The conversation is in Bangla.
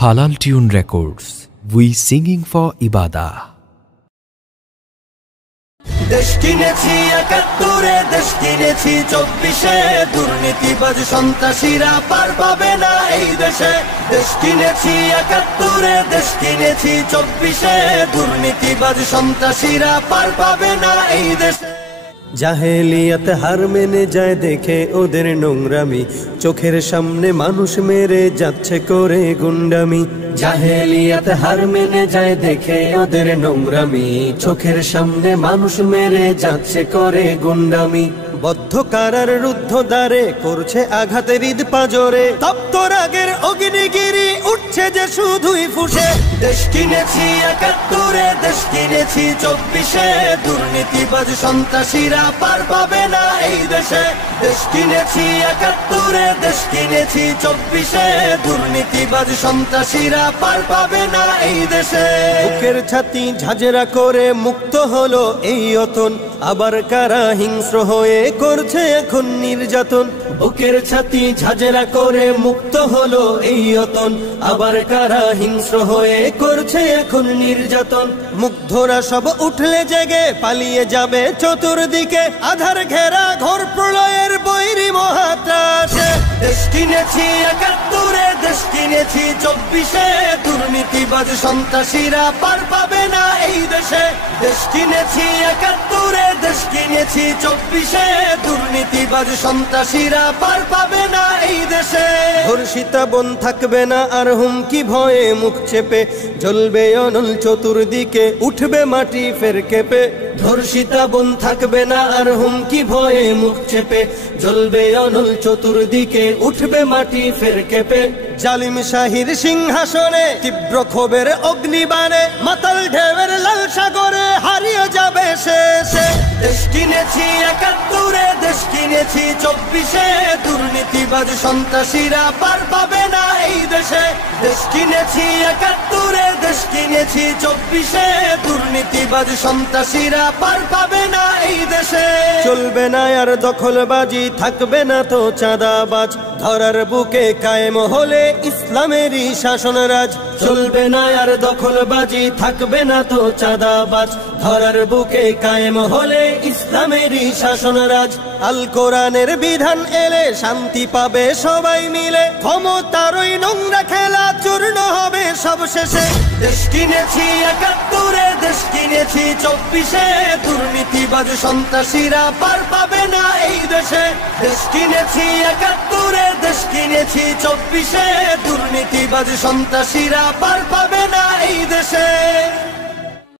Halal Tune Records. We singing for Ibadah. দেশ কিনেছি ৭১, দেশ কিনেছি ২৪, দুর্নীতিবাজ সন্ত্রাসীরা পার পাবে না এই দেশে। দেশ কিনেছি ৭১, দেশ কিনেছি ২৪, দুর্নীতিবাজ সন্ত্রাসীরা পার পাবে না এই দেশে। জাহেলিয়াত হার মেনে যায় দেখে ওদের নোংরামি, চোখের সামনে মানুষ মেরে যাচ্ছে করে গুন্ডামি। জাহেলিয়াত হার মেনে যায় দেখে ওদের নোংরামি, চোখের সামনে মানুষ মেরে যাচ্ছে করে গুন্ডামি। বদ্ধ কারার রুদ্ধ দ্বারে করছে আঘাতের ঈদ পাজরে, তপ্ত রাগের অগ্নিগিরি উঠছে যে শুধুই ফুসে। দেশ কিনেছি ৭১, দেশ কিনেছি ২৪, দুর্নীতিবাজ সন্ত্রাসীরা পার পাবে না এই দেশে। দেশ কিনেছি ৭১, দেশ কিনেছি ২৪, দুর্নীতিবাজ সন্ত্রাসীরা পার পাবে না এই দেশে। বুকের ছাতি ঝাঁঝরা করে মুক্ত হলো এই অতন, আবার কারা হিংস্র হয়ে করছে এখন নির্যাতন। বুকের ছাতি ঝাঁঝরা করে মুক্ত হলো এই অতন, আবার কারা হিংস্র হয়ে করছে এখন নির্যাতন। মুগ্ধরা সব উঠলে জেগে পালিয়ে যাবে চতুর্দিকে, আধার ঘেরা ঘোর প্রলয়ের বৈরী মহাত্রাসে। দেশ কিনেছি ৭১, দেশ কিনেছি ২৪, দুর্নীতিবাজ সন্ত্রাসীরা পার পাবে না এই দেশে। দেশ কিনেছি ৭১, দেশ কিনেছি ২৪, দুর্নীতিবাজ সন্ত্রাসীরা পার পাবে না এই দেশে। ধর্ষিতা বোন থাকবে না আর হুমকি ভয়ে মুখ চেপে, জ্বলবে অনল চতুর্দিকে উঠবে মাটি ফের কেঁপে। ধর্ষিতা বোন থাকবে না আর হুমকি ভয়ে মুখ চেপে, জ্বলবে অনল চতুর্দিকে উঠবে মাটি ফের কেঁপে। জালিম শাহীর সিংহাসনে তীব্র ক্ষোভের অগ্নিবাণে, মাতাল ঢেউয়ের লাল সাগরে হারিয়ে যাবে শেষে। দেশ কিনেছি ৭১, দেশ কিনেছি ২৪, দুর্নীতিবাজ সন্ত্রাসীরা পার পাবে না এই দেশে। দেশ কিনেছি ৭১, দেশ কিনেছি ২৪, দুর্নীতিবাজ সন্ত্রাসীরা পার পাবে না এই দেশে। চলবে না আর দখলবাজি, থাকবে না তো চাঁদাবাজ, ধরার বুকে কায়েম হলে ইসলামেরই শাসনরাজ। চলবে না আর দখলবাজি, থাকবে না তো চাঁদাবাজ, ধরার বুকে কায়েম হলে ইসলামেরই শাসনরাজ। আল কোরআনের বিধান এলে শান্তি পাবে সবাই মিলে, ক্ষমতার ওই নোংরা খেলা চূর্ণ হবে সব শেষে। দেশ কিনেছি ৭১, দেশ কিনেছি ২৪, দুর্নীতিবাজ সন্ত্রাসীরা পার পাবে না এই দেশে। দেশ কিনেছি ৭১, দেশ কিনেছি ২৪, দুর্নীতিবাজ সন্ত্রাসীরা পার পাবে না এই দেশে।